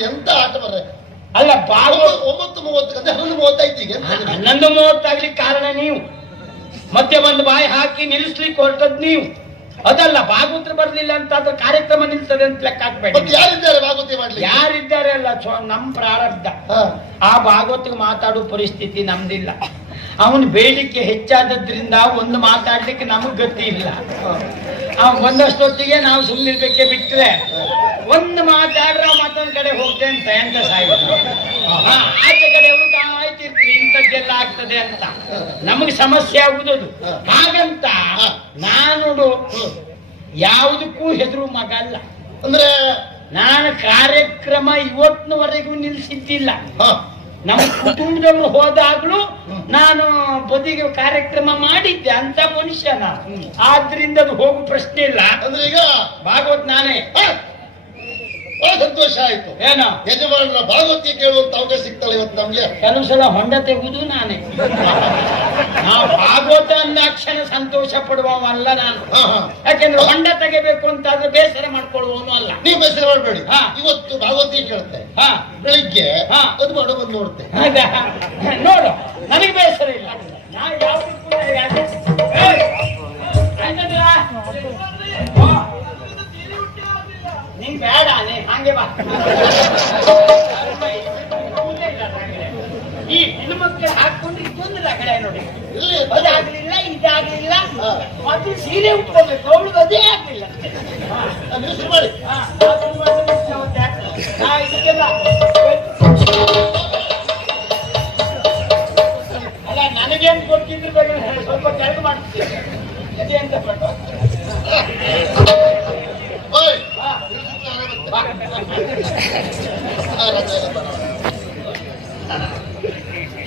ಎಂತ ಆಟ ಬರ್ರೆ ಅಲ್ಲ ಬಾಳು ಒಂಬತ್ತು- ಮೂವತ್ತು ಅಂದ್ರೆ ಹನ್ನೊಂದು ಮೂವತ್ತೈತಿ ಈಗ. ಹನ್ನೊಂದು ಮೂವತ್ತಾಗ್ಲಿಕ್ಕೆ ಕಾರಣ ನೀವು. ಮತ್ತೆ ಒಂದು ಬಾಯಿ ಹಾಕಿ ನಿಲ್ಲಿಸ್ಲಿಕ್ಕೆ ಹೊರಟದ್ ನೀವು. ಅದಲ್ಲ ಭಾಗವತರು ಬರ್ಲಿಲ್ಲ ಅಂತ ಅದ್ರ ಕಾರ್ಯಕ್ರಮ ನಿಲ್ತದೆ ಅಂತ ಲೆಕ್ಕ ಹಾಕ್ಬೇಡಿ. ಯಾರಿದ್ದಾರೆ ಭಾಗವತಿ ಮಾಡ್ಲಿ ಯಾರಿದ್ದಾರೆ ಅಲ್ಲ ನಮ್ ಪ್ರಾರಬ್ಧ. ಆ ಭಾಗವತಿಗೆ ಮಾತಾಡೋ ಪರಿಸ್ಥಿತಿ ನಮ್ದಿಲ್ಲ. ಅವನು ಬೇಡಿಕೆ ಹೆಚ್ಚಾದದ್ರಿಂದ ಒಂದು ಮಾತಾಡ್ಲಿಕ್ಕೆ ನಮಗ್ ಗತಿ ಇಲ್ಲ. ಅವ್ನು ಬಂದಷ್ಟೊತ್ತಿಗೆ ನಾವು ಸುಮ್ಮನಿರ್ಬೇಕೆ ಬಿಟ್ರೆ. ಒಂದು ಮಾತಾಡ್ರ ಮತ್ತೊಂದ್ ಕಡೆ ಹೋಗ್ತೇನೆ ಅಂತ ಆಚೆ ಕಡೆ ಅವರು ಕಾಯ್ತಿರ್ತೀವಿ ಇಂಥದ್ದೆಲ್ಲ ಆಗ್ತದೆ ಅಂತ. ನಮಗೆ ಸಮಸ್ಯೆ ಆಗುದು ಅದು. ಹಾಗಂತ ನಾನು ಯಾವುದಕ್ಕೂ ಹೆದರು ಮಗ ಅಲ್ಲ. ಅಂದ್ರೆ? ನಾನು ಕಾರ್ಯಕ್ರಮ ಇವತ್ತಿನವರೆಗೂ ನಿಲ್ಸಿದ್ದಿಲ್ಲ. ನಮ್ಮ ಕುಟುಂಬದವರು ಹೋದಾಗ್ಲೂ ನಾನು ಬದಿಗೆ ಕಾರ್ಯಕ್ರಮ ಮಾಡಿದ್ದೆ ಅಂತ ಮನುಷ್ಯನ. ಆದ್ರಿಂದ ಅದು ಹೋಗು ಪ್ರಶ್ನೆ ಇಲ್ಲ. ಅಂದ್ರೆ ಈಗ? ಭಾಗವತ್ ನಾನೇ. ಬಹಳ ಸಂತೋಷ ಆಯ್ತು. ಏನ? ಯಜಮಾನರ ಭಾಗವತಿ ಕೇಳುವಂತ ಅವಕಾಶ ಸಿಗ್ತಾಳೆ ಇವತ್ತು ನಮ್ಗೆ? ಕೆಲವು ಸಲ ಹೊಂಡ ತೆಗುದು ನಾನೇ. ನಾ ಭಾಗವತ ಅಂದಾಕ್ಷಣ ಸಂತೋಷ ಪಡುವವಲ್ಲ ನಾನು. ಯಾಕೆಂದ್ರೆ ಹೊಂಡ ತೆಗಿಬೇಕು ಅಂತಾದ್ರೆ ಬೇಸರ ಮಾಡ್ಕೊಳ್ಳುವವನು ಅಲ್ಲ. ನೀವು ಬೇಸರ ಮಾಡಬೇಡಿ. ಹಾ. ಇವತ್ತು ಭಾಗವತಿ ಕೇಳುತ್ತೆ. ಹಾ. ಬೆಳಿಗ್ಗೆ ಹಾ. ಅದು ಮಾಡ ಬಂದು ನೋಡುತ್ತೆ. ನೋಡು. ನನಗೆ ಬೇಸರ ಇಲ್ಲ. ನಾ ಯಾವುದಕ್ಕೂ ಆಯ್ತಂದ್ರ? ಬೇಡ ನೀ, ಹಂಗೆ ಬಾ. ಈ ಹೆಣ್ಮಕ್ಳು ಹಾಕೊಂಡು ಇದೊಂದು ರಗಳೆ ನೋಡಿ. ಅದಾಗ್ಲಿಲ್ಲ, ಇದಾಗ್ಲಿಲ್ಲ. ಮತ್ತೆ ಸೀರೆ ಉಟ್ಕೋಬೇಕು, ಅವಳಿಗೆ ಅದೇ ಆಗ್ಲಿಲ್ಲ. ಮಾಡಿ ಅಲ್ಲ, ನನಗೇನ್ ಗೊತ್ತಿದ್ರ ಬಗ್ಗೆ ಸ್ವಲ್ಪ ಕೆಲಸ ಮಾಡ್ತೀನಿ ಅದೇ ಅಂತ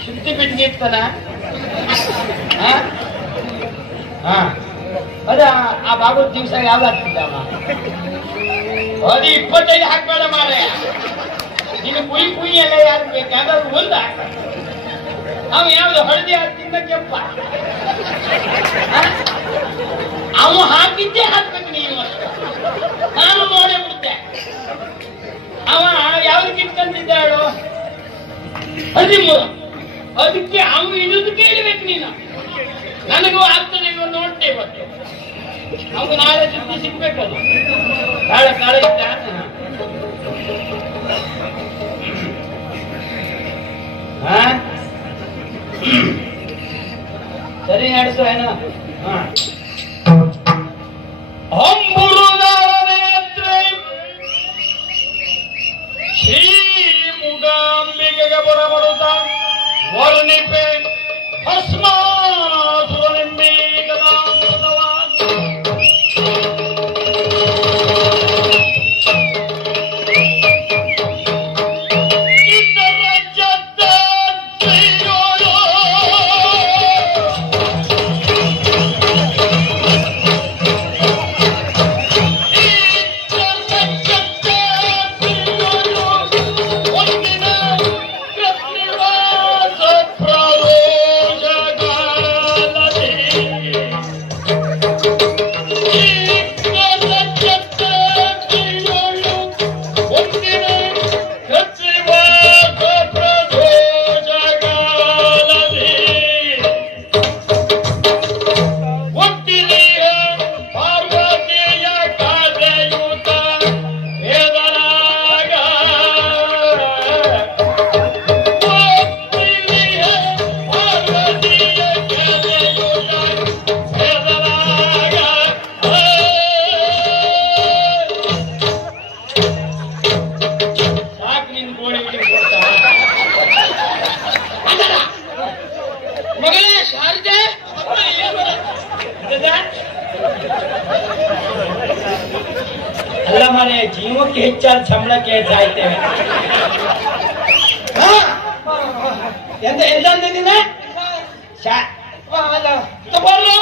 ಶುದ್ಧಿ ಬಿಟ್ಟಿತ್ತನ ಹಾ ಅದ ಆ ಬಾಬು ದಿವಸ ಯಾವ್ದು ಹಾಕ್ತಿದ್ದವ ಅದು ಇಪ್ಪತ್ತೈದು ಹಾಕ್ಬೇಡ ಮಾರೆ ನೀನು ಕುಯಿ ಕುಯಿ ಎಲ್ಲ ಯಾರು ಬೇಕಾದ್ರೆ ಒಂದ? ಅವ ಯಾವ್ದು ಹಳದಿ ಹಾಕ್ತಿದ್ದ ಕೆಂಪ? ಅವ ಹಾಕಿದ್ದೆ ಹಾಕ್ಬೇಕು ನೀನು ನಾನು ಅವ ಯಾವ್ದು ಇಟ್ಕೊಂತಿದ್ದ ಹೇಳು? ಹದಿಮೂರು. ಅದಕ್ಕೆ ಅವನು ಇರೋದು ಕೇಳಬೇಕು ನೀನು. ನನಗೂ ಆಗ್ತದೆ ಇವ ನೋಡ್ತೆ ಇವತ್ತು. ನಮ್ಗೆ ನಾಳೆ ಕಾಳೆ ನಾಳೆ ಕಾಳ ಇದ್ದ ಹಾ? ಸರಿ, ನಡೆಸು, ಏನೋ. ಜೀವಕ್ಕೆ ಹೆಚ್ಚಾದ ಸಂಬಳ ಕೇಳ್ತಾ ಇದ್ದೇವೆ. ಹಾ? ಎಂತ ಎಂತ ಅಂದಿದ್ದೀನಿ ಪರಮೇಶ್ವರನು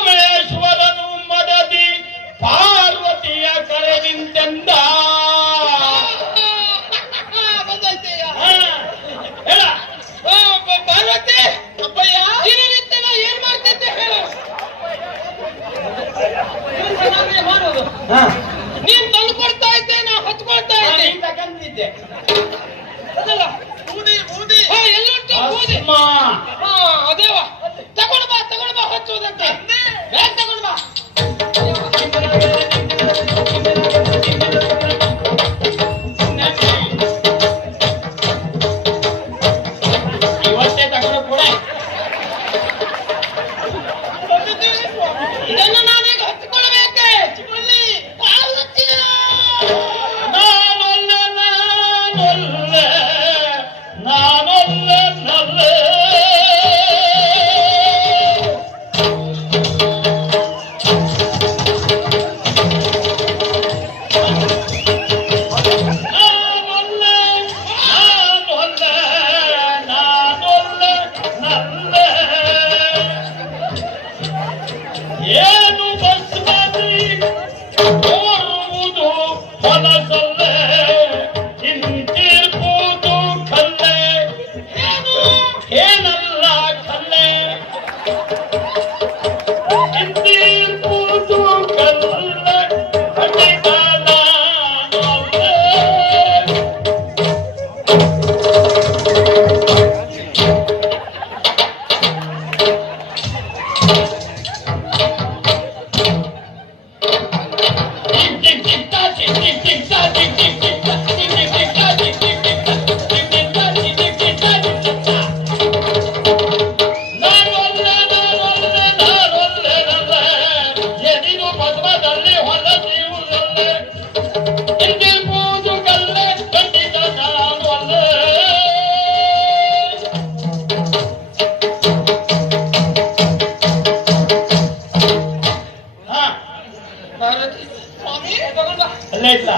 ಅಲ್ಲೇ ಇಲ್ಲ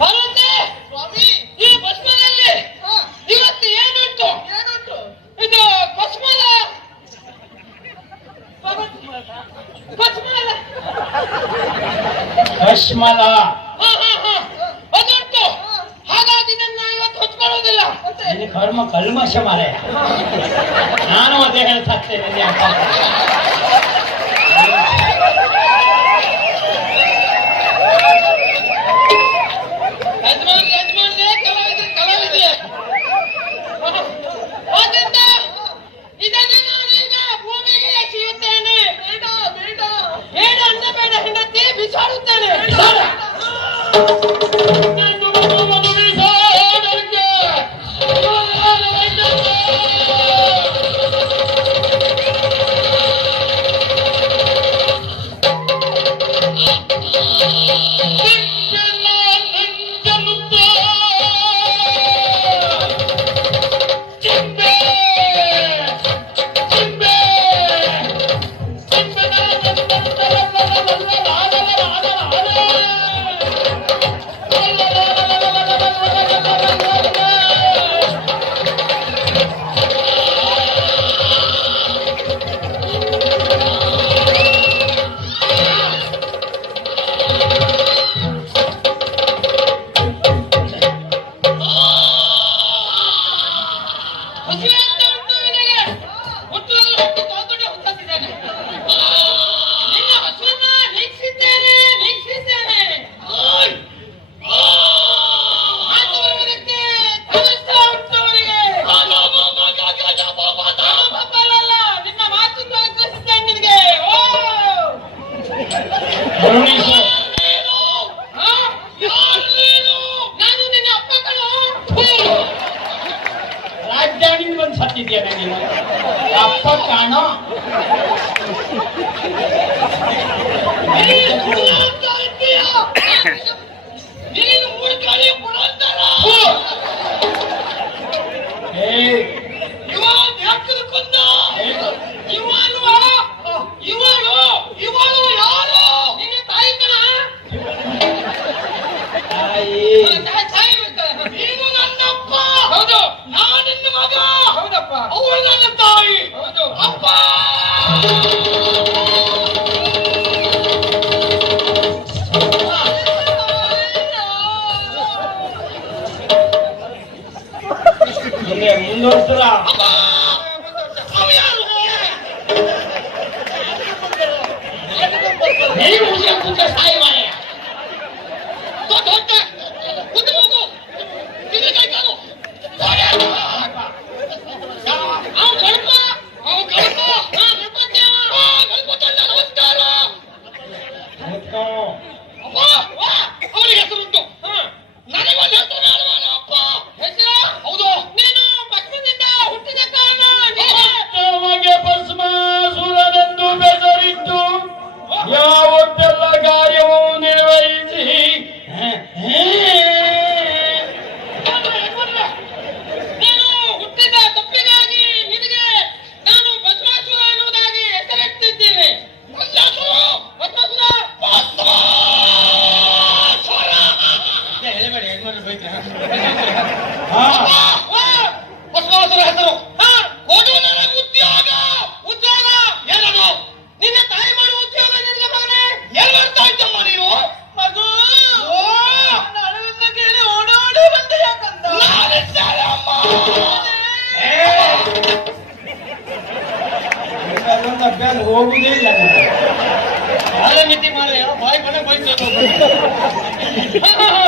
ಪಾರ್ವತಿ ಸ್ವಾಮಿ ಈ ಇದು ಇವತ್ತು ಕರ್ಮ ಕಲ್ಮಶ ಮಾರಾಯ. ನಾನು ಅದೇ ಹೇಳ್ತಾ ಅಂತ ಅಡ್ಡಾಡಿದ್ ಒಂದ್ ಸತ್ತಿದ್ಯಾ ನೀನು ಅಪ್ಪ ಕಾಣೋ ಅಪ್ಪ ನನ್ನ ತಾಯಿ ಅಪ್ಪ ハハハハ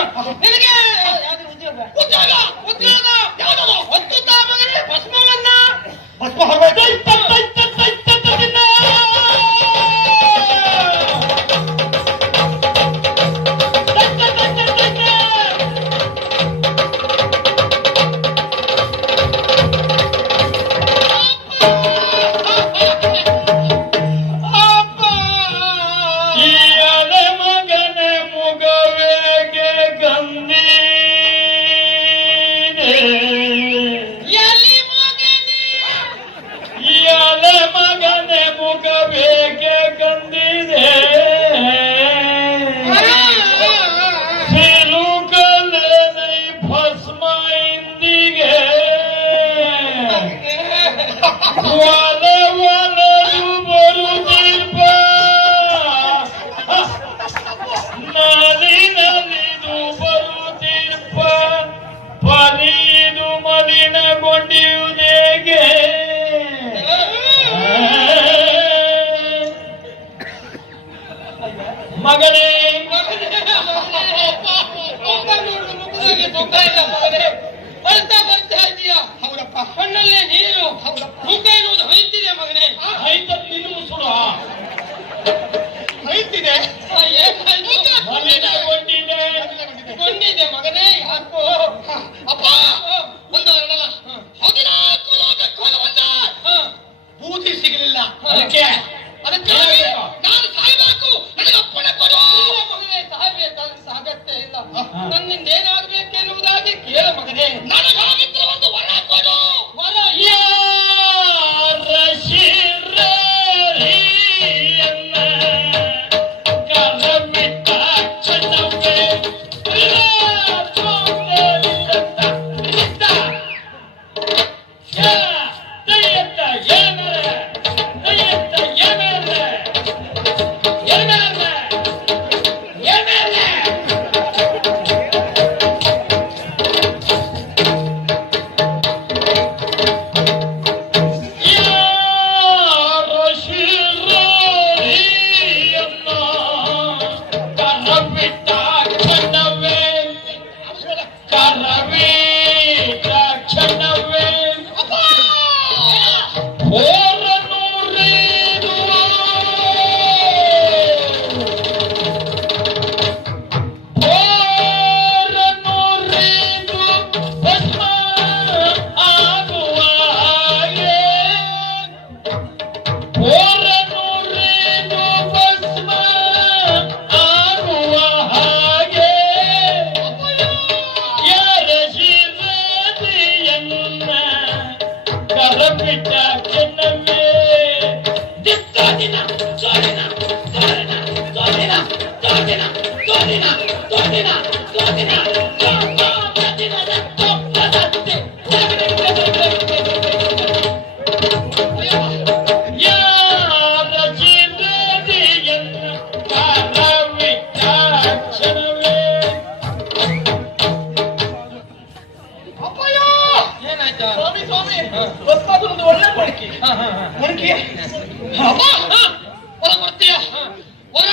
ವರ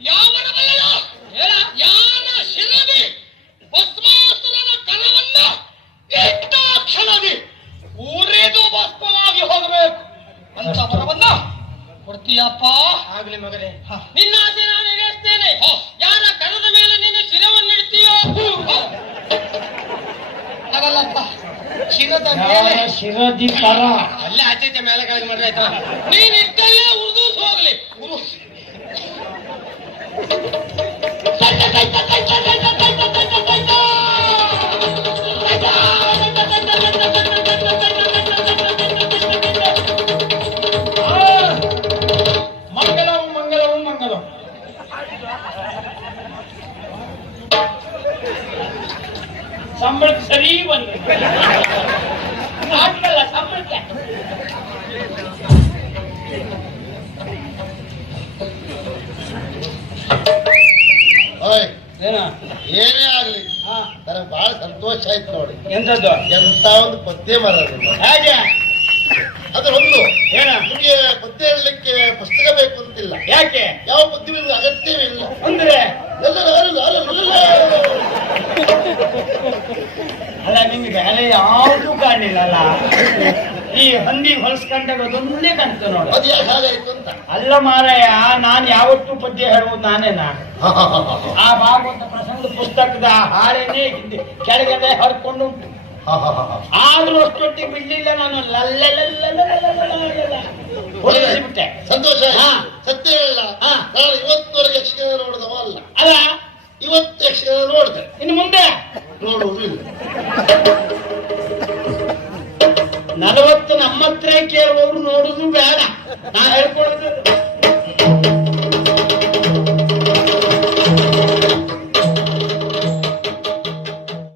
ಯಾನ ಕ್ಷಣದಿ ಊರಿದು ಹೋಗಬೇಕು. ಅಂತ ವರವನ್ನ ನಿನ್ನ ಆಸೆ ನಾನು ಮೇಲೆ ನಿನ್ನ ಶಿರವನ್ನು ಇಡ್ತೀಯೋ? ಶಿರದ ಮೇಲೆ. ಶಿರದಿ ಪರ? ಅಲ್ಲೇ ಆಚೆ ಮೇಲೆ ಕೆಳಗೆ ಮಾಡ್ರಿ ಆಯ್ತಾ? ನೀನ್ ಇದ್ದಲ್ಲೇ ಏನ? ಏನೇ ಆಗ್ಲಿ. ಹಾ. ನನಗೆ ಬಹಳ ಸಂತೋಷ ಆಯ್ತು ನೋಡಿ. ಎಂತದ್ದು ಎಂತ ಒಂದು ಪದ್ಯ ಮರ ಹಾಗೆ? ಅದು ಏನ? ನಿಮಗೆ ಪದ್ಯ ಹೇಳಲಿಕ್ಕೆ ಪುಸ್ತಕ ಬೇಕು ಅಂತಿಲ್ಲ. ಯಾಕೆ? ಯಾವ ಬುದ್ಧಿ ಅಗತ್ಯವಿಲ್ಲ ಅಗತ್ಯವೇ ಇಲ್ಲ. ಅಂದ್ರೆ? ಅಲ್ಲ ನಿಮ್ಗೆ ಅಲೆ ಕಾಣಿಲ್ಲ ಕಾಣಿಲ್ಲಲ್ಲ ಈ ಹಂದಿ ಹೊಲ್ಸ್ಕೊಂಡಾಗ ಅದೊಂದೇ ಕಾಣ್ತು ನೋಡಿ. ಅದು ಯಾಕೆ ಹಾಗಾಯ್ತು ಅಂತ? ಅಲ್ಲ ಮಾರಾಯ ನಾನ್ ಯಾವತ್ತೂ ಪದ್ಯ ಹೇಳುವುದು ನಾನೇನಾ. ಆ ಭಾಗವತ ಪ್ರಸಂಗ ಪುಸ್ತಕದ ಹಾರೇನೆ ಹಿಂದೆ ಕೆಳಗಡೆ ಹರ್ಕೊಂಡು ಉಂಟು. ಆದ್ರೂ ಅಷ್ಟೊತ್ತಿಗೆ ಬಿಡ್ಲಿಲ್ಲ ನಾನು. ಬಿಟ್ಟೆ. ಸಂತೋಷ. ಸತ್ಯ ಹೇಳ. ನಾನು ಇವತ್ತುವರೆಗೆ ಯಕ್ಷಗಾನ ನೋಡಿದವ ಅಲ್ಲ. ಅಲ್ಲ. ಇವತ್ತು ಯಕ್ಷಗಾನ ನೋಡಿದೆ. ಇನ್ನು ಮುಂದೆ? ನೋಡುವುದಿಲ್ಲ. ನಲವತ್ತು ನಮ್ಮ ಹತ್ರ ಕೇಳುವವರು ನೋಡುದು ಬೇಡ. ನಾ ಹೇಳ್ಕೊಡೋದು